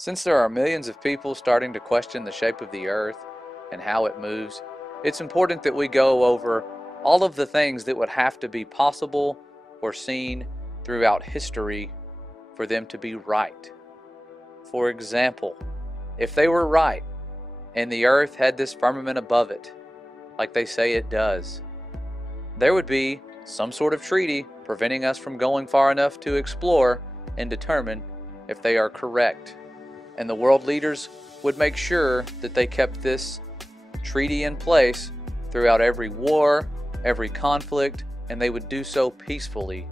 Since there are millions of people starting to question the shape of the earth and how it moves, it's important that we go over all of the things that would have to be possible or seen throughout history for them to be right. For example, if they were right and the earth had this firmament above it, like they say it does, there would be some sort of treaty preventing us from going far enough to explore and determine if they are correct. And the world leaders would make sure that they kept this treaty in place throughout every war, every conflict, and they would do so peacefully.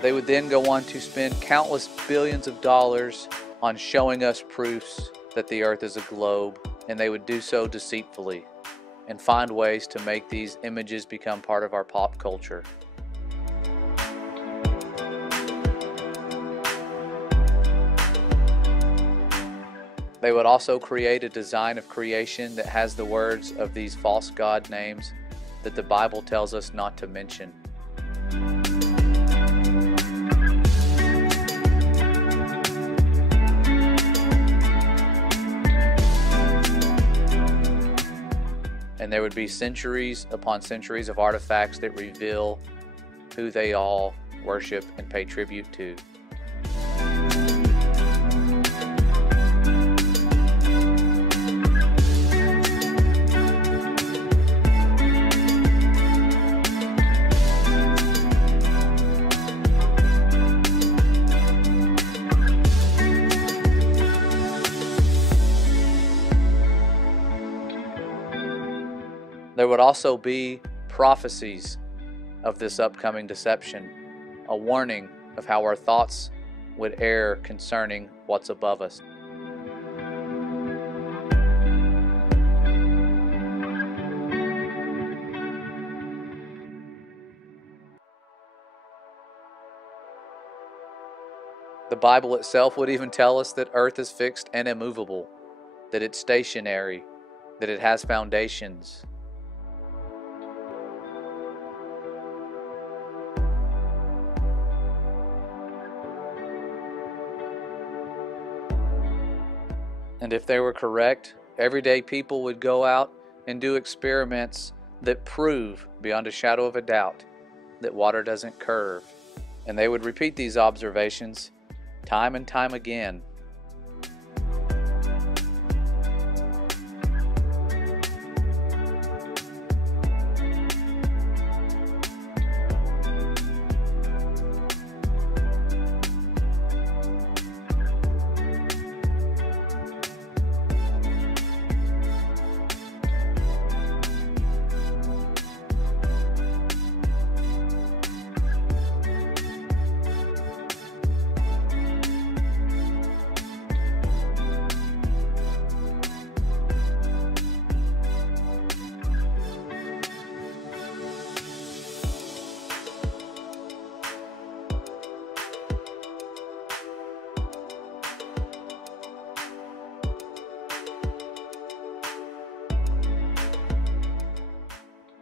They would then go on to spend countless billions of dollars on showing us proofs that the earth is a globe, and they would do so deceitfully and find ways to make these images become part of our pop culture. They would also create a design of creation that has the words of these false god names that the Bible tells us not to mention. And there would be centuries upon centuries of artifacts that reveal who they all worship and pay tribute to. There would also be prophecies of this upcoming deception, a warning of how our thoughts would err concerning what's above us. The Bible itself would even tell us that earth is fixed and immovable, that it's stationary, that it has foundations. And if they were correct, everyday people would go out and do experiments that prove beyond a shadow of a doubt that water doesn't curve. And they would repeat these observations time and time again.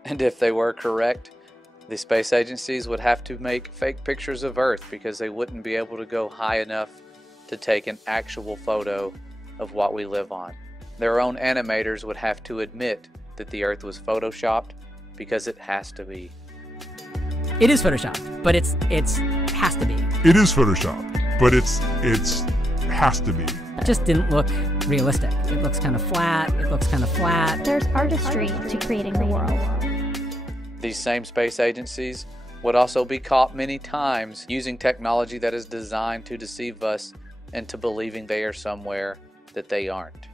And if they were correct, the space agencies would have to make fake pictures of Earth because they wouldn't be able to go high enough to take an actual photo of what we live on. Their own animators would have to admit that the Earth was photoshopped because it has to be. It is photoshopped, but it's has to be. It is photoshopped, but it's has to be. It just didn't look realistic. It looks kind of flat. It looks kind of flat. There's artistry to creating the world. These same space agencies would also be caught many times using technology that is designed to deceive us into believing they are somewhere that they aren't.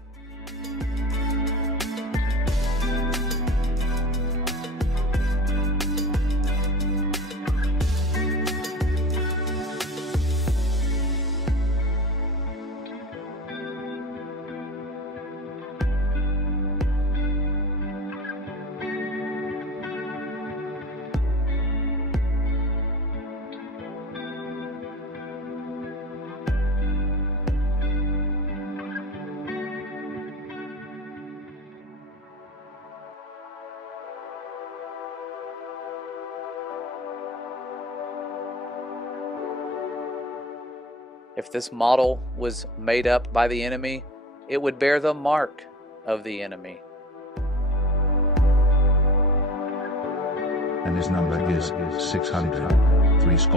If this model was made up by the enemy, it would bear the mark of the enemy. And his number is 666.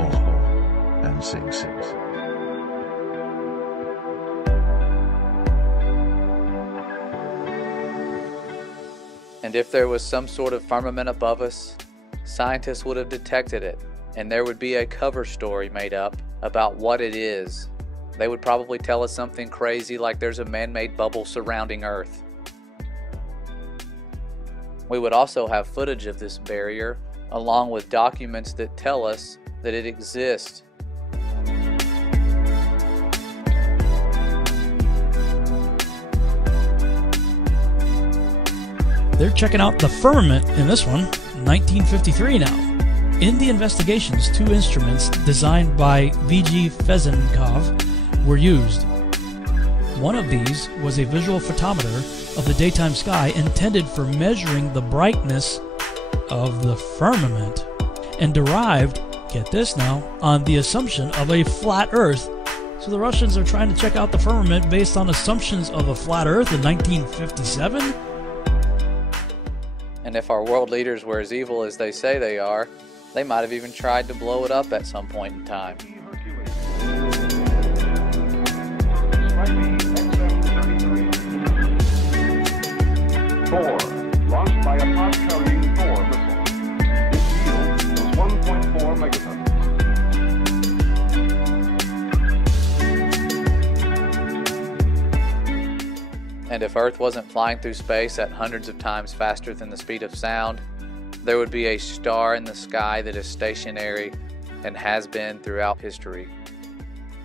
And if there was some sort of firmament above us, scientists would have detected it, and there would be a cover story made up about what it is. They would probably tell us something crazy like there's a man-made bubble surrounding Earth. We would also have footage of this barrier, along with documents that tell us that it exists. They're checking out the firmament in this one, 1953 now. In the investigations, 2 instruments designed by V.G. Fesenkov were used. One of these was a visual photometer of the daytime sky intended for measuring the brightness of the firmament, and derived, get this now, on the assumption of a flat Earth. So the Russians are trying to check out the firmament based on assumptions of a flat Earth in 1957? And if our world leaders were as evil as they say they are, they might have even tried to blow it up at some point in time. Thor, launched by a pod-carrying Thor missile. Its yield was 1.4 megatons. And if Earth wasn't flying through space at hundreds of times faster than the speed of sound, there would be a star in the sky that is stationary and has been throughout history.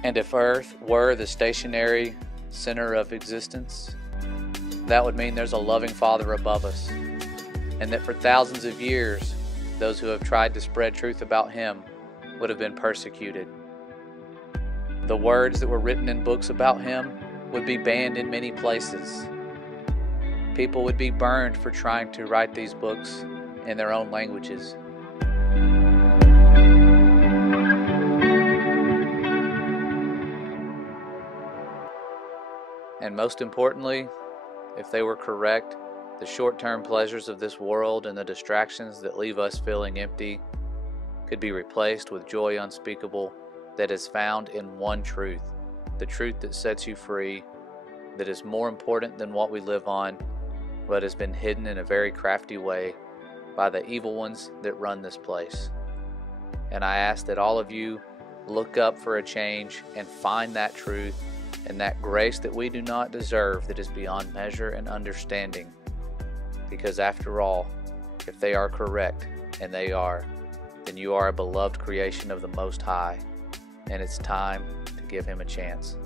And if Earth were the stationary center of existence, that would mean there's a loving Father above us, and that for thousands of years, those who have tried to spread truth about Him would have been persecuted. The words that were written in books about Him would be banned in many places. People would be burned for trying to write these books in their own languages. And most importantly, if they were correct, the short-term pleasures of this world and the distractions that leave us feeling empty could be replaced with joy unspeakable that is found in one truth, the truth that sets you free, that is more important than what we live on, but has been hidden in a very crafty way by the evil ones that run this place. And I ask that all of you look up for a change and find that truth and that grace that we do not deserve, that is beyond measure and understanding. Because after all, if they are correct, and they are, then you are a beloved creation of the Most High, and it's time to give Him a chance.